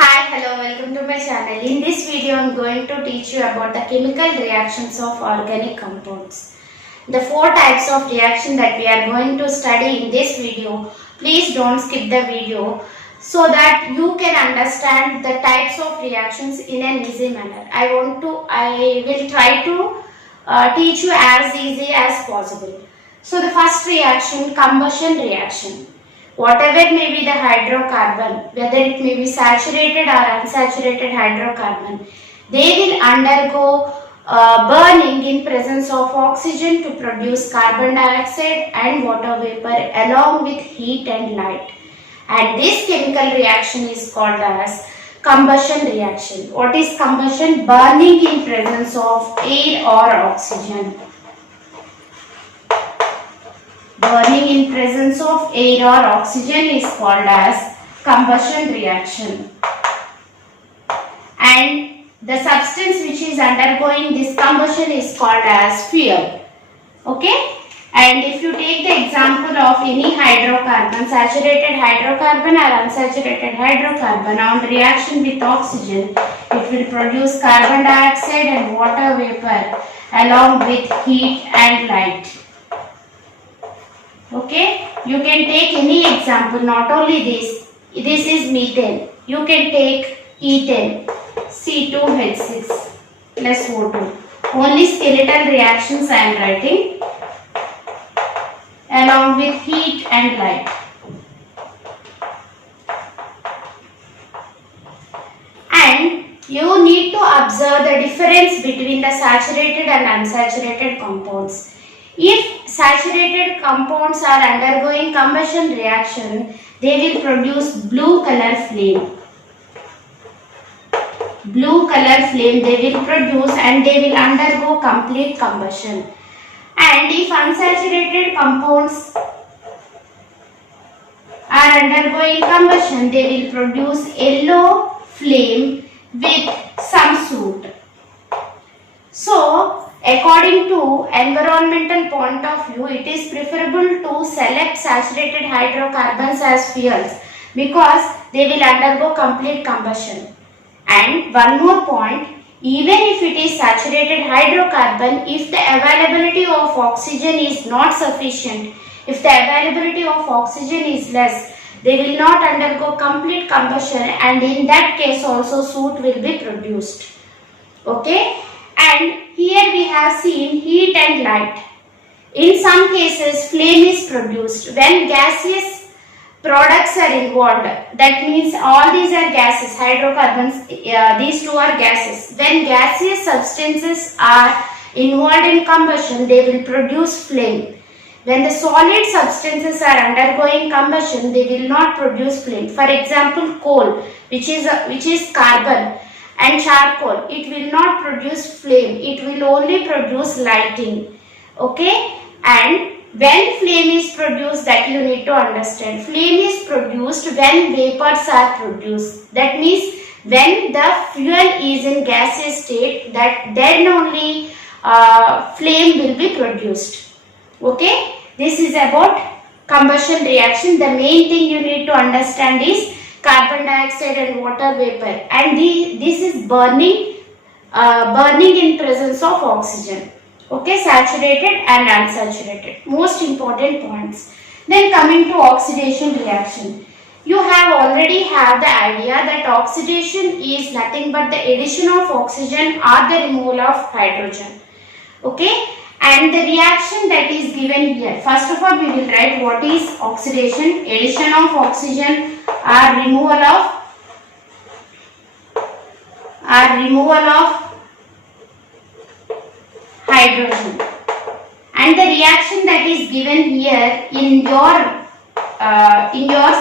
Hi, hello, welcome to my channel. In this video, I am going to teach you about the chemical reactions of organic compounds. The four types of reaction that we are going to study in this video. Please don't skip the video so that you can understand the types of reactions in an easy manner. I will try to teach you as easy as possible. So the first reaction, combustion reaction. Whatever may be the hydrocarbon, whether it may be saturated or unsaturated hydrocarbon, they will undergo burning in presence of oxygen to produce carbon dioxide and water vapor along with heat and light. And this chemical reaction is called as combustion reaction. What is combustion? Burning in presence of air or oxygen. Burning in presence of air or oxygen is called as combustion reaction. And the substance which is undergoing this combustion is called as fuel. Okay? And if you take the example of any hydrocarbon, saturated hydrocarbon or unsaturated hydrocarbon on reaction with oxygen, it will produce carbon dioxide and water vapor along with heat and light. Okay, you can take any example, not only this is methane. You can take ethane, C2H6 plus O2. Only skeletal reactions I am writing along with heat and light. And you need to observe the difference between the saturated and unsaturated compounds. If saturated compounds are undergoing combustion reaction, they will produce blue color flame. Blue color flame they will produce and they will undergo complete combustion. And if unsaturated compounds are undergoing combustion, they will produce yellow flame with some soot. So, according to environmental point of view, it is preferable to select saturated hydrocarbons as fuels because they will undergo complete combustion. And one more point, even if it is saturated hydrocarbon, if the availability of oxygen is not sufficient, if the availability of oxygen is less, they will not undergo complete combustion, and in that case also soot will be produced. Okay? And here we have seen heat and light. In some cases, flame is produced when gaseous products are involved. That means all these are gases, hydrocarbons, these two are gases. When gaseous substances are involved in combustion, they will produce flame. When the solid substances are undergoing combustion, they will not produce flame. For example, coal, which is carbon, and charcoal, it will not produce flame, it will only produce lighting. Okay? And when flame is produced, that you need to understand. Flame is produced when vapors are produced. That means when the fuel is in gaseous state, then only flame will be produced. Okay? This is about combustion reaction. The main thing you need to understand is carbon dioxide and water vapor, and this is burning in presence of oxygen. Okay, saturated and unsaturated, most important points. Then coming to oxidation reaction, you have already have the idea that oxidation is nothing but the addition of oxygen or the removal of hydrogen. Okay, and the reaction that is given here, first of all we will write what is oxidation. Addition of oxygen or removal of hydrogen. And the reaction that is given here in your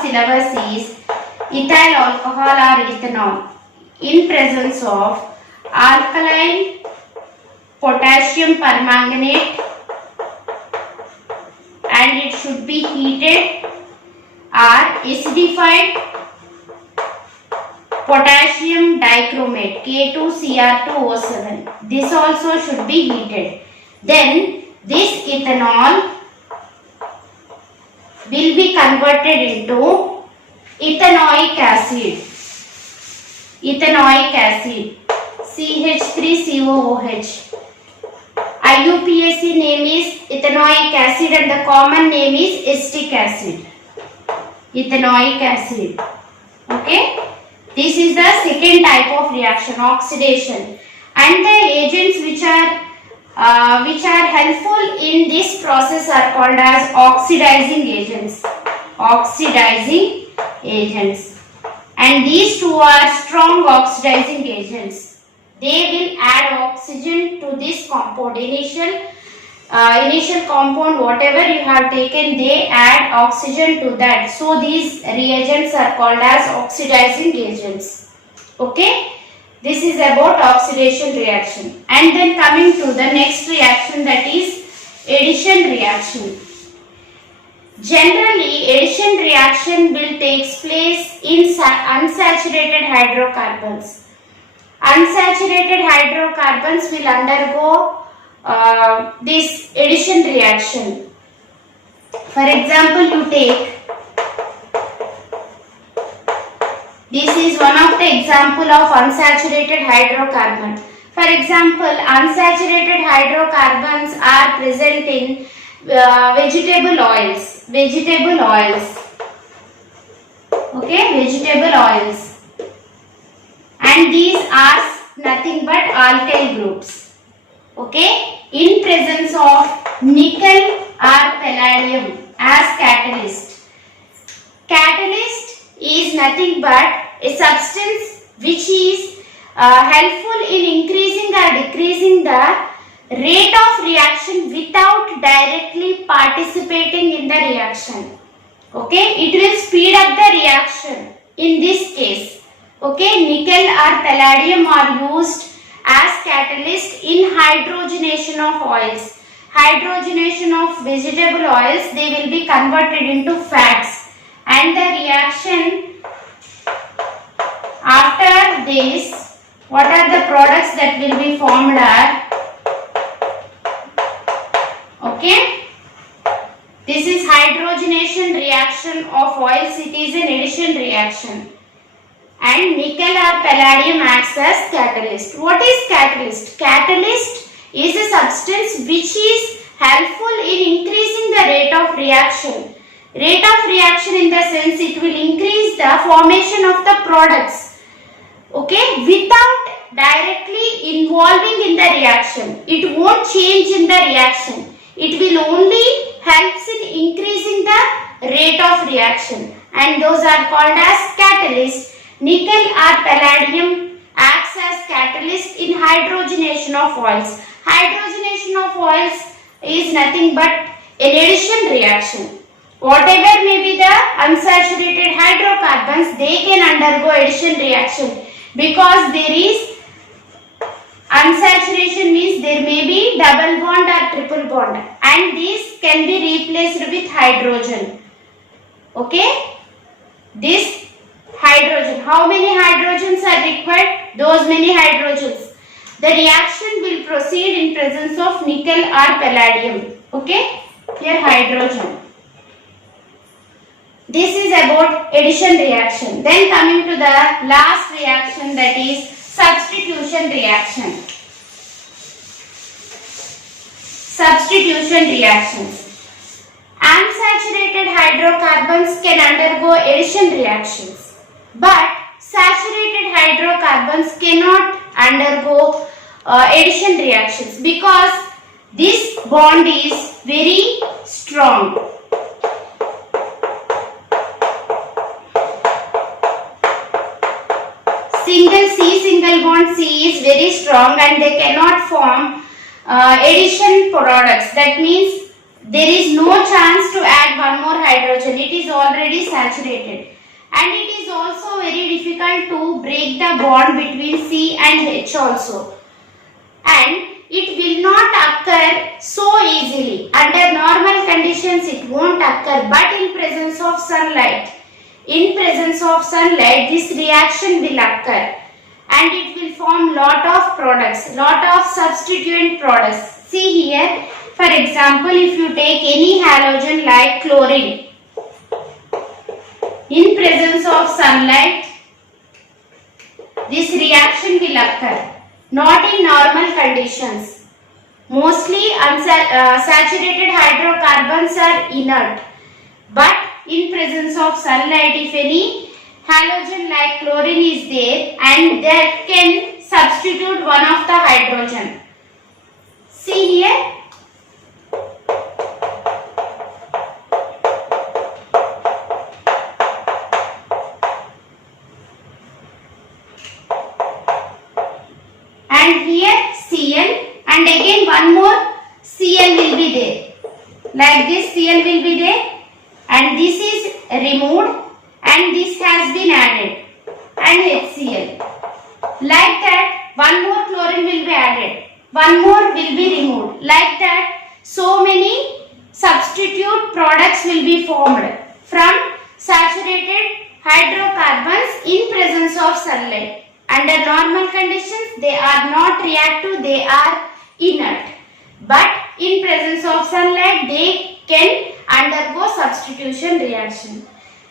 syllabus is ethyl alcohol or ethanol in presence of alkaline potassium permanganate, and it should be heated, or acidified potassium dichromate K2Cr2O7. This also should be heated. Then this ethanol will be converted into ethanoic acid. ethanoic acid, CH3COOH. IUPAC name is ethanoic acid and the common name is acetic acid. Ethanoic acid. Okay. This is the second type of reaction, oxidation. And the agents which are helpful in this process are called as oxidizing agents. Oxidizing agents. And these two are strong oxidizing agents. They will add oxygen to this compound. Initial compound, whatever you have taken, they add oxygen to that. So these reagents are called as oxidizing agents. Okay. This is about oxidation reaction. And then coming to the next reaction, that is addition reaction. Generally, addition reaction will take place in unsaturated hydrocarbons. Unsaturated hydrocarbons will undergo this addition reaction. For example, you take, this is one of the example of unsaturated hydrocarbon. For example, unsaturated hydrocarbons are present in vegetable oils. Vegetable oils. Okay, vegetable oils. And these are nothing but alkyl groups. Okay, in presence of nickel or palladium as catalyst. Catalyst is nothing but a substance which is helpful in increasing or decreasing the rate of reaction without directly participating in the reaction. Okay, it will speed up the reaction in this case. Okay, nickel or palladium are used as catalyst in hydrogenation of oils. Hydrogenation of vegetable oils, they will be converted into fats. And the reaction after this, what are the products that will be formed are, okay, this is hydrogenation reaction of oils, it is an addition reaction. And nickel or palladium acts as catalyst. What is catalyst? Catalyst is a substance which is helpful in increasing the rate of reaction. Rate of reaction in the sense it will increase the formation of the products. Okay, without directly involving in the reaction. It won't change in the reaction. It will only helps in increasing the rate of reaction. And those are called as catalysts. Nickel or palladium acts as catalyst in hydrogenation of oils. Hydrogenation of oils is nothing but an addition reaction. Whatever may be the unsaturated hydrocarbons, they can undergo addition reaction because there is unsaturation means there may be double bond or triple bond and these can be replaced with hydrogen. Okay, this hydrogen, how many hydrogens are required? Those many hydrogens. The reaction will proceed in presence of nickel or palladium. Okay, here hydrogen. This is about addition reaction. Then coming to the last reaction, that is substitution reaction. Substitution reactions. Unsaturated hydrocarbons can undergo addition reactions, but saturated hydrocarbons cannot undergo addition reactions because this bond is very strong. Single bond C is very strong and they cannot form addition products. That means there is no chance to add one more hydrogen. It is already saturated. And it is also very difficult to break the bond between C and H also. And it will not occur so easily. Under normal conditions it won't occur, but in presence of sunlight, this reaction will occur and it will form lot of products, lot of substituent products. See here, for example, if you take any halogen like chlorine, in presence of sunlight, this reaction will occur. Not in normal conditions. Mostly saturated hydrocarbons are inert. But in presence of sunlight, if any halogen like chlorine is there, and that can substitute one of the hydrogen. See here. And here Cl, and again one more Cl will be there. Like this Cl will be there, and this is removed, and this has been added, and HCl. Like that, one more chlorine will be added, one more will be removed. Like that, so many substitute products will be formed from saturated hydrocarbons in presence of sunlight. Under normal conditions, they are not reactive, they are inert. But in presence of sunlight, they can undergo substitution reaction.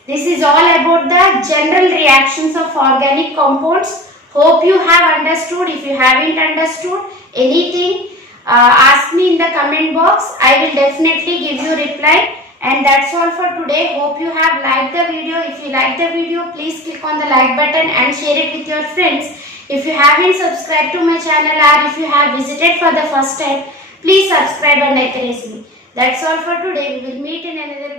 This is all about the general reactions of organic compounds. Hope you have understood. If you haven't understood anything, ask me in the comment box. I will definitely give you reply. And that's all for today. Hope you have liked the video. If you like the video, please click on the like button and share it with your friends. If you haven't subscribed to my channel, or if you have visited for the first time, please subscribe and encourage me. That's all for today. We will meet in another